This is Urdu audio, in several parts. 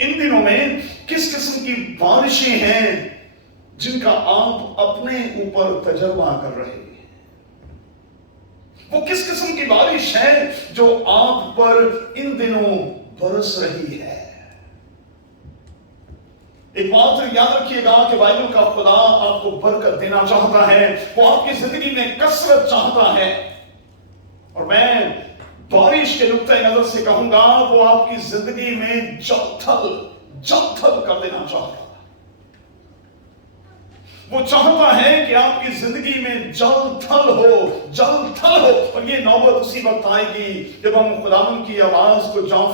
ان دنوں میں کس قسم کی بارشیں ہیں جن کا آپ اپنے اوپر تجربہ کر رہے ہیں؟ وہ کس قسم کی بارش ہے جو آپ پر ان دنوں برس رہی ہے؟ ایک بات یاد رکھیے گا کہ بائبل کا خدا آپ کو برکت دینا چاہتا ہے، وہ آپ کی زندگی میں کثرت چاہتا ہے، اور میں بارش کے نقطۂ نظر سے کہوں گا وہ آپ کی زندگی میں جل تھل کر دینا چاہتا ہے۔ وہ چاہتا ہے کہ آپ کی زندگی میں جل تھل ہو، اور یہ نوبت اسی وقت آئے گی جب ہم خداوند کی آواز کو جاں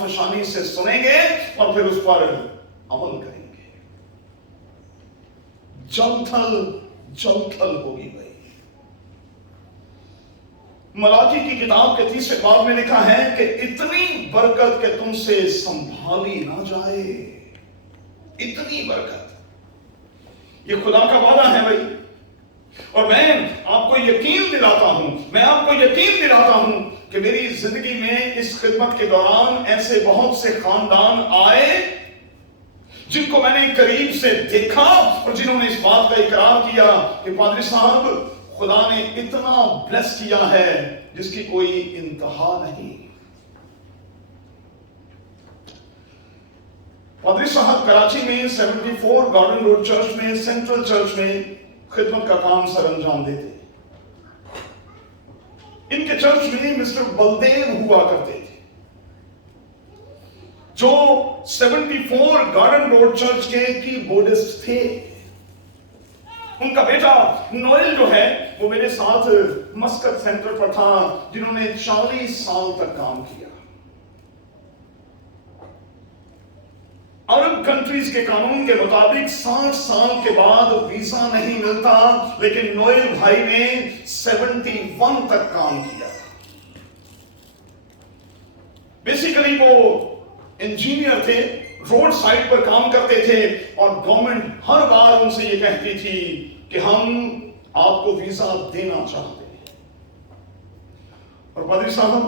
سے سنیں گے اور پھر اس پر عمل کریں گے۔ جل تھل ہوگی بھائی۔ ملاکی کی کتاب کے 30 باب میں لکھا ہے کہ اتنی برکت کہ تم سے سنبھالی نہ جائے، اتنی برکت، یہ خدا کا وعدہ ہے بھائی۔ اور میں آپ کو یقین دلاتا ہوں کہ میری زندگی میں اس خدمت کے دوران ایسے بہت سے خاندان آئے جن کو میں نے قریب سے دیکھا اور جنہوں نے اس بات کا اقرار کیا کہ پادری صاحب خدا نے اتنا بلیس کیا ہے جس کی کوئی انتہا نہیں۔ پادری صاحب کراچی میں 74 گارڈن روڈ چرچ میں، سینٹرل چرچ میں خدمت کا کام سر انجام دیتے۔ ان کے چرچ میں مسٹر بلدیو ہوا کرتے تھے جو 74 گارڈن روڈ چرچ کے کی بورڈسٹ تھے۔ ان کا بیٹا نوئل جو ہے وہ میرے ساتھ مسکت سینٹر پر تھا، جنہوں نے 40 سال تک کام کیا۔ عرب کنٹریز کے قانون کے مطابق 60 سال کے بعد ویزا نہیں ملتا، لیکن نوئل بھائی نے 71 تک کام کیا۔ بیسیکلی وہ انجینئر تھے، روڈ سائٹ پر کام کرتے تھے، اور گورنمنٹ ہر بار ان سے یہ کہتی تھی کہ ہم آپ کو ویزا دینا چاہتے ہیں۔ اور پادری صاحب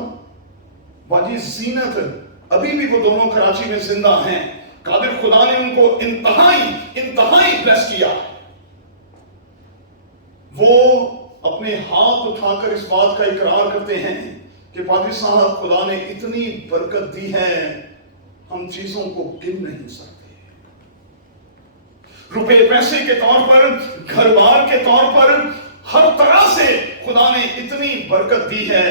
باجی زینت، ابھی بھی وہ دونوں کراچی میں زندہ ہیں۔ قادر خدا نے ان کو انتہائی بلیس کیا۔ وہ اپنے ہاتھ اٹھا کر اس بات کا اقرار کرتے ہیں کہ پادری صاحب خدا نے اتنی برکت دی ہے ہم چیزوں کو گن نہیں سکتے۔ روپے پیسے کے طور پر، گھر بار کے طور پر، ہر طرح سے خدا نے اتنی برکت دی ہے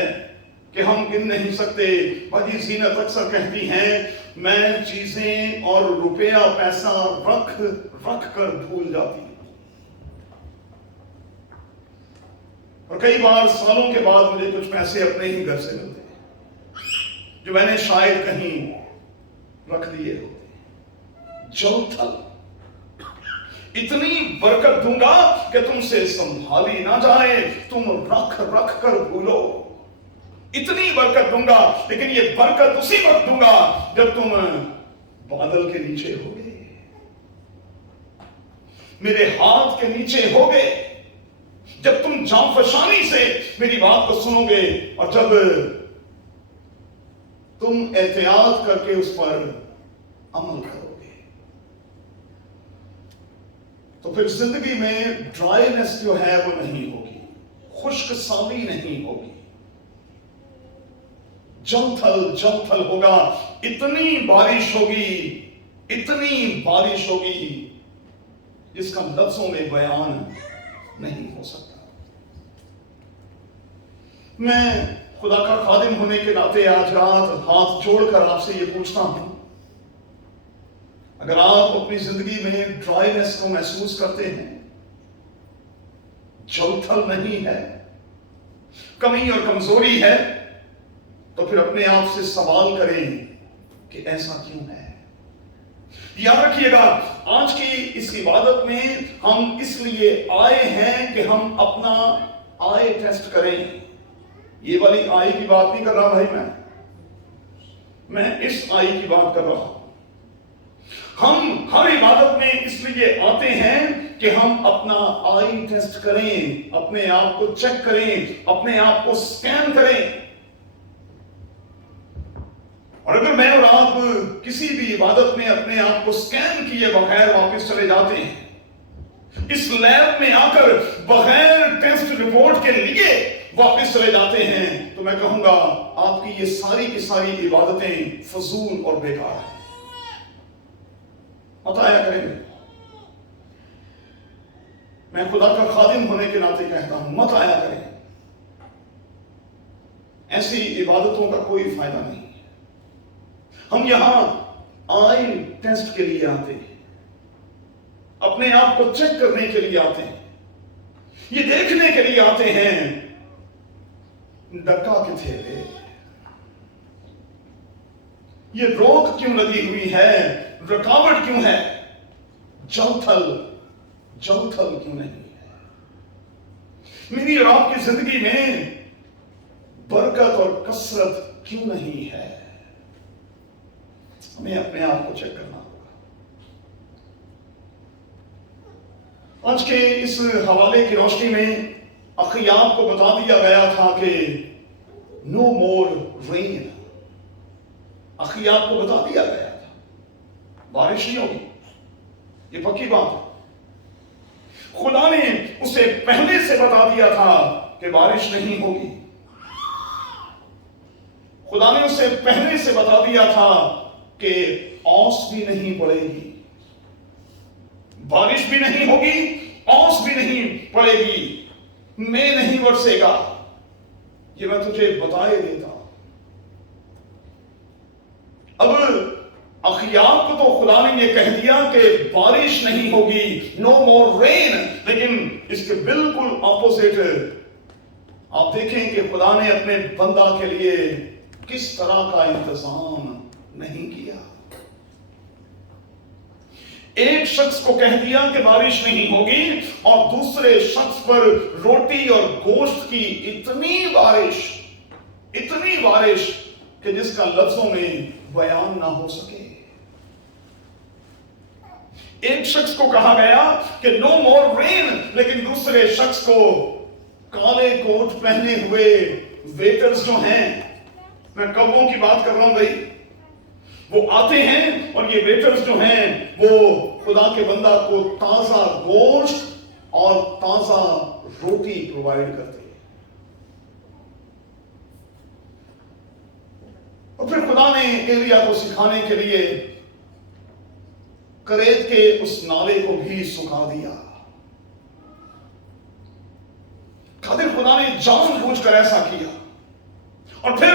کہ ہم گن نہیں سکتے۔ باجی زینت اکثر کہتی ہیں میں چیزیں اور روپیہ پیسہ رکھ کر بھول جاتی ہوں، اور کئی بار سالوں کے بعد مجھے کچھ پیسے اپنے ہی گھر سے ملتے ہیں جو میں نے شاید کہیں رکھ دیے ہوتے۔ جل تھل، اتنی برکت دوں گا کہ تم سے سنبھالی نہ جائے، تم رکھ کر بھولو۔ اتنی برکت دوں گا، لیکن یہ برکت اسی وقت دوں گا جب تم بادل کے نیچے ہوگے، میرے ہاتھ کے نیچے ہوگے، جب تم جانفشانی سے میری بات کو سنو گے، اور جب تم احتیاط کر کے اس پر عمل کرو گے، تو پھر زندگی میں ڈرائینس جو ہے وہ نہیں ہوگی، خشک سالی نہیں ہوگی، جل تھل ہوگا۔ اتنی بارش ہوگی جس کا لفظوں میں بیان نہیں ہو سکتا۔ میں خدا کا خادم ہونے کے ناطے آج رات ہاتھ جوڑ کر آپ سے یہ پوچھتا ہوں، اگر آپ اپنی زندگی میں ڈرائینس کو محسوس کرتے ہیں، جل تھل نہیں ہے، کمی اور کمزوری ہے، تو پھر اپنے آپ سے سوال کریں کہ ایسا کیوں ہے؟ یاد رکھیے گا آج کی اس عبادت میں ہم اس لیے آئے ہیں کہ ہم اپنا آئی ٹیسٹ کریں۔ یہ والی آئی کی بات نہیں کر رہا بھائی، میں اس آئی کی بات کر رہا ہوں۔ ہم ہر عبادت میں اس لیے آتے ہیں کہ ہم اپنا آئی ٹیسٹ کریں، اپنے آپ کو چیک کریں، اپنے آپ کو سکین کریں۔ اور اگر میں اور آپ کسی بھی عبادت میں اپنے آپ کو سکین کیے بغیر واپس چلے جاتے ہیں، اس لیب میں آ کر بغیر ٹیسٹ رپورٹ کے لیے واپس چلے جاتے ہیں، تو میں کہوں گا آپ کی یہ ساری کی ساری عبادتیں فضول اور بیکار ہیں۔ مت آیا کریں گے، میں خدا کا خادم ہونے کے ناطے کہتا ہوں، مت آیا کریں۔ ایسی عبادتوں کا کوئی فائدہ نہیں۔ ہم یہاں آئی ٹیسٹ کے لیے آتے ہیں، اپنے آپ کو چیک کرنے کے لیے آتے ہیں، یہ دیکھنے کے لیے آتے ہیں ڈکا کتھے ہے، یہ روک کیوں لگی ہوئی ہے، رکاوٹ کیوں ہے، جلتھل کیوں نہیں ہے، میری اور آپ کی زندگی میں برکت اور کثرت کیوں نہیں ہے۔ ہمیں اپنے آپ کو چیک کرنا ہوگا۔ آج کے اس حوالے کی روشنی میں اخیاب کو بتا دیا گیا تھا کہ نو مور رین، اخیاب کو بتا دیا گیا تھا بارش نہیں ہوگی، یہ پکی بات ہے۔ خدا نے اسے پہلے سے بتا دیا تھا کہ بارش نہیں ہوگی، خدا نے اسے پہلے سے بتا دیا تھا کہ اوس بھی نہیں پڑے گی، بارش بھی نہیں ہوگی، اوس بھی نہیں پڑے گی، میں نہیں برسے گا، یہ میں تجھے بتائے دیتا۔ اب اخیاب کو تو خدا نے یہ کہہ دیا کہ بارش نہیں ہوگی، نو مور رین، لیکن اس کے بالکل اپوزٹ آپ دیکھیں کہ خدا نے اپنے بندہ کے لیے کس طرح کا انتظام نہیں کیا۔ ایک شخص کو کہہ دیا کہ بارش نہیں ہوگی، اور دوسرے شخص پر روٹی اور گوشت کی اتنی بارش کہ جس کا لفظوں میں بیان نہ ہو سکے۔ ایک شخص کو کہا گیا کہ نو مور رین، لیکن دوسرے شخص کو کالے کوٹ پہنے ہوئے ویٹرز جو ہیں، میں کبوں کی بات کر رہا ہوں بھائی، وہ آتے ہیں اور یہ ویٹرز جو ہیں وہ خدا کے بندہ کو تازہ گوشت اور تازہ روٹی پرووائڈ کرتے ہیں۔ اور پھر خدا نے ایلیا کو سکھانے کے لیے کریت کے اس نالے کو بھی سکھا دیا۔ خاطر خدا نے جان بوجھ کر ایسا کیا، اور پھر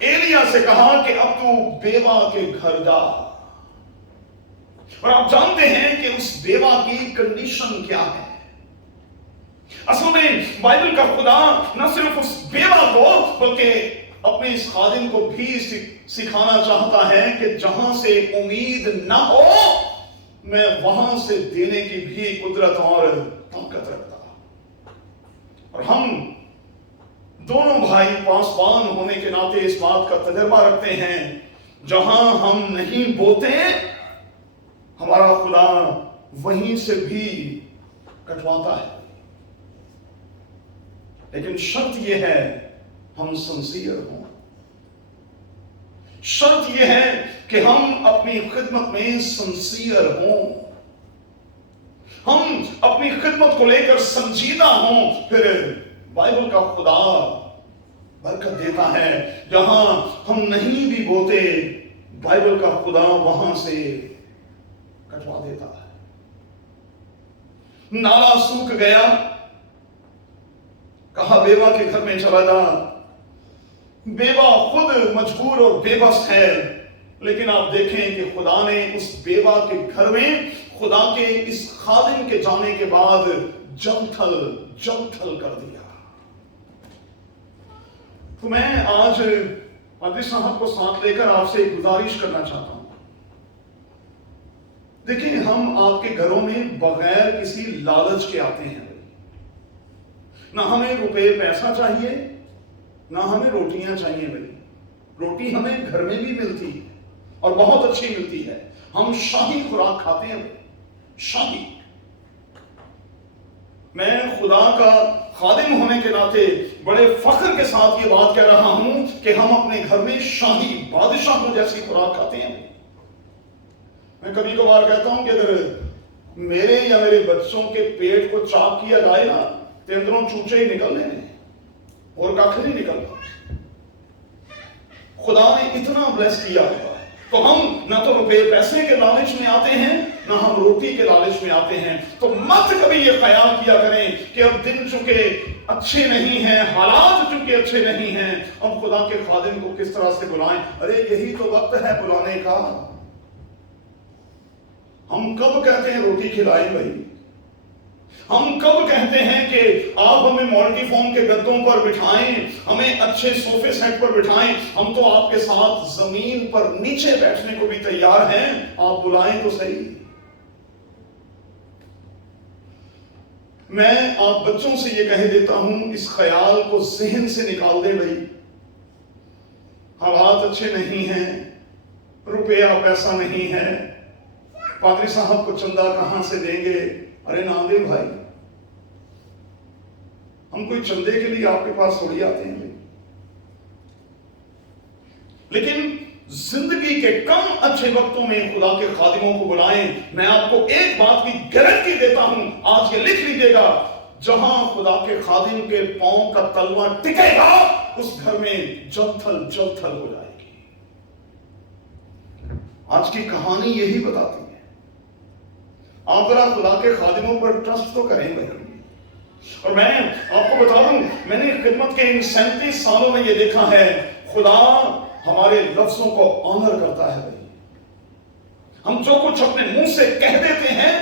ایلیا سے کہا کہ اب تو بیوہ کے گھر جا۔ اور آپ جانتے ہیں کہ اس بیوہ کی کنڈیشن کیا ہے۔ اصل میں بائبل کا خدا نہ صرف اس بیوہ کو بلکہ اپنے اس خادم کو بھی سکھانا چاہتا ہے کہ جہاں سے امید نہ ہو میں وہاں سے دینے کی بھی قدرت اور طاقت رکھتا۔ اور ہم دونوں بھائی پاسبان ہونے کے ناطے اس بات کا تجربہ رکھتے ہیں، جہاں ہم نہیں بوتے ہمارا خدا وہیں سے بھی کٹواتا ہے۔ لیکن شرط یہ ہے ہم سنسیئر ہوں، شرط یہ ہے کہ ہم اپنی خدمت میں سنسیئر ہوں، ہم اپنی خدمت کو لے کر سنجیدہ ہوں، پھر بائبل کا خدا برکت دیتا ہے۔ جہاں ہم نہیں بھی بوتے بائبل کا خدا وہاں سے کٹوا دیتا ہے۔ نالا سوکھ گیا، کہا بیوہ کے گھر میں چلا جا۔ بیوہ خود مجبور اور بے بس ہے، لیکن آپ دیکھیں کہ خدا نے اس بیوہ کے گھر میں خدا کے اس خادم کے جانے کے بعد جل تھل کر دیا۔ تو میں آج پادری صاحب کو ساتھ لے کر آپ سے گزارش کرنا چاہتا ہوں۔ دیکھیں، ہم آپ کے گھروں میں بغیر کسی لالچ کے آتے ہیں، نہ ہمیں روپے پیسہ چاہیے، نہ ہمیں روٹیاں چاہیے بھائی۔ روٹی ہمیں گھر میں بھی ملتی ہے اور بہت اچھی ملتی ہے، ہم شاہی خوراک کھاتے ہیں، شاہی۔ میں خدا کا خادم ہونے کے ناطے بڑے فخر کے ساتھ یہ بات کہہ رہا ہوں کہ ہم اپنے گھر میں شاہی بادشاہوں جیسی خوراک کھاتے ہیں۔ میں کبھی کبھار کہتا ہوں کہ اگر میرے یا میرے بچوں کے پیٹ کو چاک کیا جائے نا تو اندروں چوچے ہی نکلنے ہیں اور کاکھ نہیں نکلتا۔ خدا نے اتنا بلیس کیا ہوا ہے تو ہم نہ تو روپے پیسے کے لالچ میں آتے ہیں نہ ہم روٹی کے لالچ میں آتے ہیں۔ تو مت کبھی یہ خیال کیا کریں کہ اب دن چونکہ اچھے نہیں ہیں، حالات چونکہ اچھے نہیں ہیں، اب خدا کے خادم کو کس طرح سے بلائیں۔ ارے یہی تو وقت ہے بلانے کا۔ ہم کب کہتے ہیں روٹی کھلائیں بھائی؟ ہم کب کہتے ہیں کہ آپ ہمیں مالٹی فارم کے گدوں پر بٹھائیں، ہمیں اچھے صوفے سیٹ پر بٹھائیں؟ ہم تو آپ کے ساتھ زمین پر نیچے بیٹھنے کو بھی تیار ہیں، آپ بلائیں تو صحیح۔ میں آپ بچوں سے یہ کہہ دیتا ہوں، اس خیال کو ذہن سے نکال دیں بھائی، حالات اچھے نہیں ہیں، روپیہ پیسہ نہیں ہے، پادری صاحب کو چندہ کہاں سے دیں گے؟ ارے نہ دیں بھائی، ہم کوئی چندے کے لیے آپ کے پاس تھوڑی آتے ہیں۔ لیکن زندگی کے کم اچھے وقتوں میں خدا کے خادموں کو بلائیں۔ میں آپ کو ایک بات کی گارنٹی دیتا ہوں، آج یہ لکھ لیجئے گا، جہاں خدا کے خادم کے پاؤں کا تلوا ٹکے گا اس گھر میں جل تھل ہو جائے گی۔ آج کی کہانی یہی بتاتی ہے۔ آپ ذرا خدا کے خادموں پر ٹرسٹ تو کریں بھائی۔ اور میں آپ کو بتا دوں، میں نے خدمت کے ان 37 سالوں میں یہ دیکھا ہے، خدا ہمارے لفظوں کو آنر کرتا ہے بھائی۔ ہم جو کچھ اپنے منہ سے کہہ دیتے ہیں،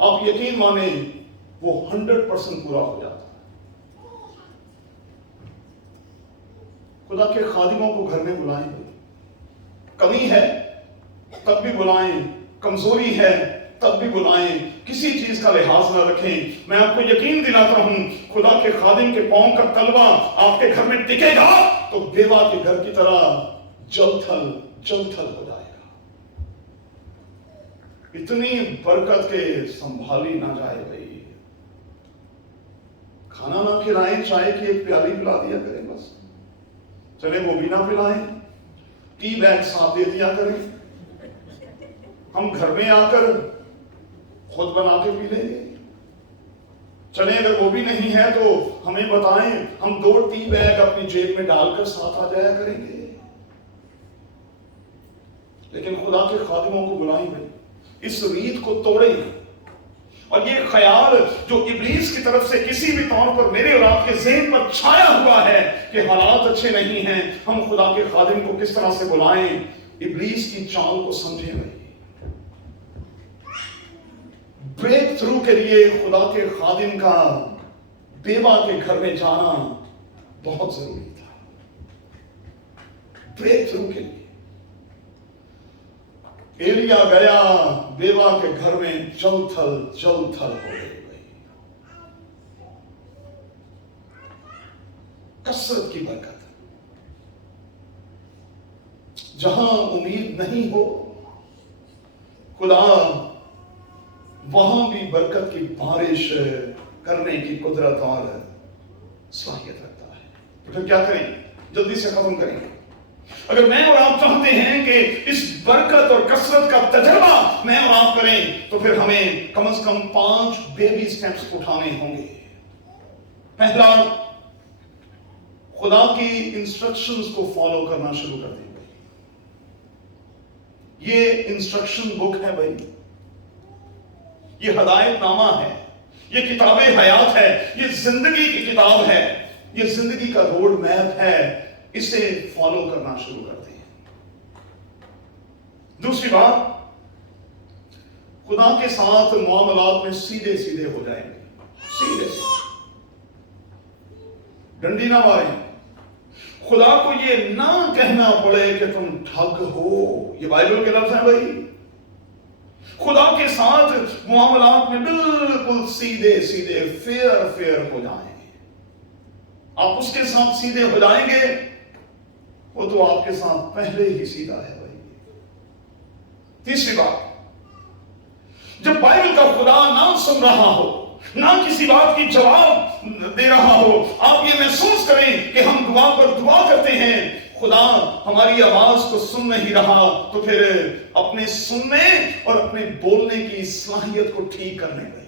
آپ یقین مانیں وہ 100% پورا ہو جاتا ہے۔ خدا کے خادموں کو گھر میں بلائیں بھائی۔ کمی ہے تب بھی بلائیں، کمزوری ہے تب بھی بلائیں، کسی چیز کا لحاظ نہ رکھیں۔ میں آپ کو یقین دلاتا ہوں، خدا کے خادم کے پاؤں کا تلوا آپ کے گھر میں ٹکے گا تو بیوہ کے گھر کی طرح جل تھل ہو جائے گا۔ اتنی برکت کے سنبھالی نہ جائے بھائی۔ کھانا نہ کھلائیں، چائے کی ایک پیالی پلا دیا کریں بس، چلے وہ بھی نہ پلائیں، ٹی بیگ ساتھ دے دیا کریں، ہم گھر میں آ کر خود بنا کے پی لیں گے۔ چلیں اگر وہ بھی نہیں ہے تو ہمیں بتائیں، ہم 2 ٹی بیگ اپنی جیب میں ڈال کر ساتھ آ جایا کریں گے۔ لیکن خدا کے خادموں کو بلائیں بھائی، اس ریت کو توڑیں۔ اور یہ خیال جو ابلیس کی طرف سے کسی بھی طور پر میرے اور آپ کے ذہن پر چھایا ہوا ہے کہ حالات اچھے نہیں ہیں، ہم خدا کے خادم کو کس طرح سے بلائیں، ابلیس کی چال کو سمجھیں بھائی۔ بریک تھرو کے لیے خدا کے خادم کا بیوہ کے گھر میں جانا بہت ضروری تھا۔ بریک تھرو کے لیے ایلیا گیا، بیوہ کے گھر میں جل تھل ہو گئی۔ کثرت کی برکت، جہاں امید نہیں ہو خدا وہاں بھی برکت کی بارش کرنے کی قدرت اور صلاحیت رکھتا ہے۔ تو پھر کیا کریں؟ جلدی سے ختم کریں۔ اگر میں اور آپ چاہتے ہیں کہ اس برکت اور کثرت کا تجربہ میں اور آپ کریں تو پھر ہمیں کم از کم 5 بیبی سٹیپس اٹھانے ہوں گے۔ پہلا، خدا کی انسٹرکشنز کو فالو کرنا شروع کر دیں۔ یہ انسٹرکشن بک ہے بھائی، یہ ہدایت نامہ ہے، یہ کتاب حیات ہے، یہ زندگی کی کتاب ہے، یہ زندگی کا روڈ میپ ہے، اسے فالو کرنا شروع کرتے ہیں۔ دوسری بات، خدا کے ساتھ معاملات میں سیدھے ہو جائیں گے، سیدھے ڈنڈی نہ ماریں۔ خدا کو یہ نہ کہنا پڑے کہ تم ٹھگ ہو، یہ بائبل کے لفظ ہیں بھائی۔ خدا کے ساتھ معاملات میں بالکل سیدھے فیئر ہو جائیں گے۔ آپ اس کے ساتھ سیدھے ہو جائیں گے، وہ تو آپ کے ساتھ پہلے ہی سیدھا ہے بھائی۔ تیسری بات، جب بائبل کا خدا نام سن رہا ہو، نہ کسی بات کی جواب دے رہا ہو. آپ یہ محسوس کریں کہ ہم دعا پر دعا کرتے ہیں، خدا ہماری آواز کو سن نہیں رہا، تو پھر اپنے سننے اور اپنے بولنے کی صلاحیت کو ٹھیک کرنے لگے.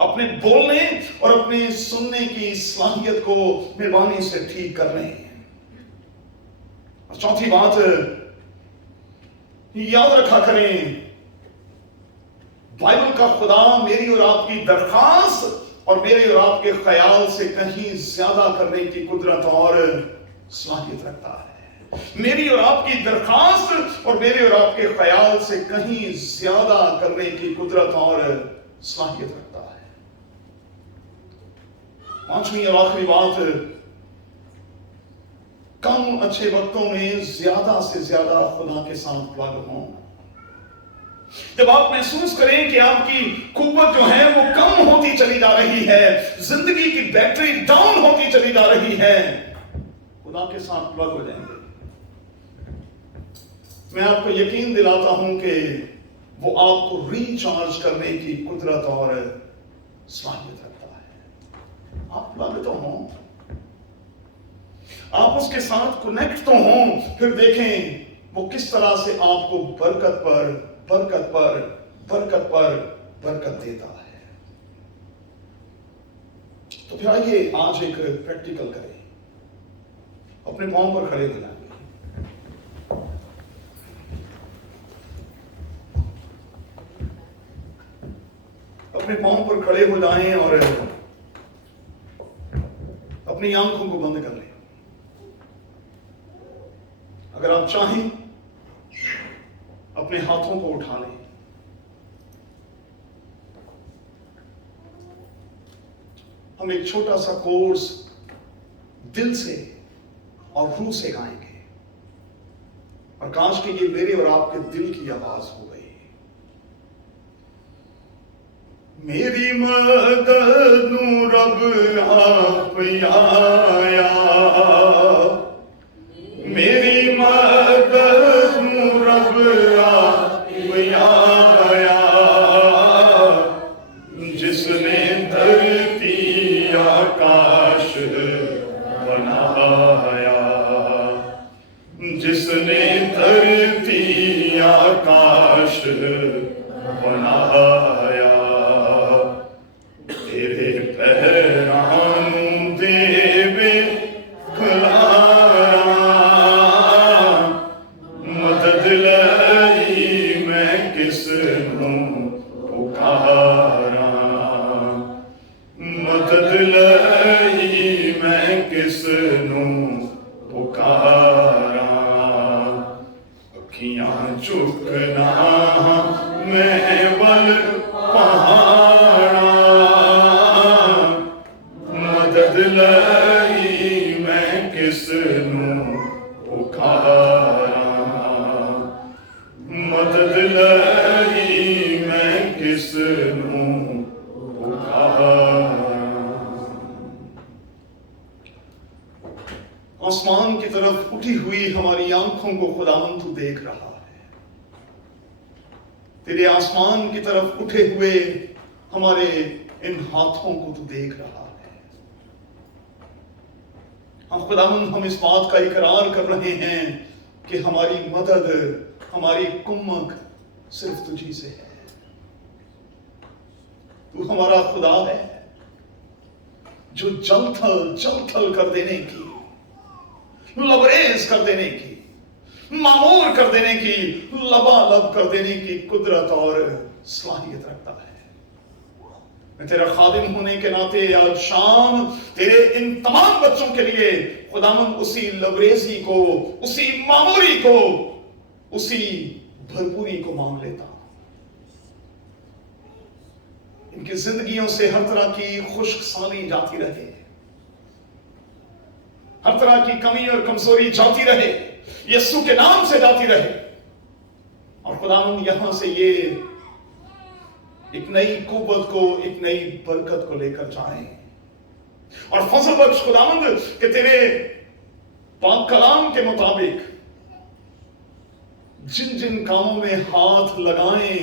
اپنے بولنے اور اپنے سننے کی صلاحیت کو مہربانی سے ٹھیک کر رہے ہیں. اور چوتھی بات یاد رکھا کریں، بائبل کا خدا میری اور آپ کی درخواست اور میرے اور آپ کے خیال سے کہیں زیادہ کرنے کی قدرت اور صلاحیت رکھتا ہے. میری اور آپ کی درخواست اور میرے اور آپ کے خیال سے کہیں زیادہ کرنے کی قدرت اور صلاحیت رکھتا ہے. پانچویں اور آخری بات، کم اچھے وقتوں میں زیادہ سے زیادہ خدا کے ساتھ پلگ ہوں. جب آپ محسوس کریں کہ آپ کی قوت جو ہے وہ کم ہوتی چلی جا رہی ہے، زندگی کی بیٹری ڈاؤن ہوتی چلی جا رہی ہے، خدا کے ساتھ پلگ ہو جائیں گے. میں آپ کو یقین دلاتا ہوں کہ وہ آپ کو ریچارج کرنے کی قدرت اور صلاحیت رکھتا ہے. آپ پلگ تو ہوں، آپ اس کے ساتھ کنیکٹ تو ہوں، پھر دیکھیں وہ کس طرح سے آپ کو برکت پر برکت پر برکت پر برکت دیتا ہے. تو پھر آئیے آج ایک پریکٹیکل کریں. اپنے پاؤں پر کھڑے ہو جائیں. اپنے پاؤں پر کھڑے ہو جائیں اور اپنی آنکھوں کو بند کر لیں. اگر آپ چاہیں اپنے ہاتھوں کو اٹھا لیں. ہم ایک چھوٹا سا کورس دل سے اور روح سے گائیں گے، اور کاش کہ یہ میرے اور آپ کے دل کی آواز ہو گئی. میری مدد نوں رب آپ آیا، میری مدد نوں رب آپ آیا، جس نے دھرتی آکاش بنایا، جس نے دھرتی آکاش بنایا. آسمان کی طرف اٹھی ہوئی ہماری آنکھوں کو خداوند تو دیکھ رہا ہے. تیرے آسمان کی طرف اٹھے ہوئے ہمارے ان ہاتھوں کو تو دیکھ رہا ہے. ہم خداوند، ہم اس بات کا اقرار کر رہے ہیں کہ ہماری مدد، ہماری کمک صرف تجھی سے ہے. تو ہمارا خدا ہے جو جل تھل کر دینے کی، لبریز کر دینے کی، معمور کر دینے کی، لبالب کر دینے کی قدرت اور صلاحیت رکھتا ہے. میں تیرا خادم ہونے کے ناطے آج شام تیرے ان تمام بچوں کے لیے خداوند اسی لبریزی کو، اسی معموری کو، اسی بھرپوری کو مانگ لیتا ہوں. ان کی زندگیوں سے ہر طرح کی خشک سالی جاتی رہے، ہر طرح کی کمی اور کمزوری جاتی رہے، یسوع کے نام سے جاتی رہے. اور خداوند یہاں سے یہ ایک نئی قوت کو، ایک نئی برکت کو لے کر جائیں. اور فضل بخش خداوند کہ تیرے پاک کلام کے مطابق جن جن کاموں میں ہاتھ لگائیں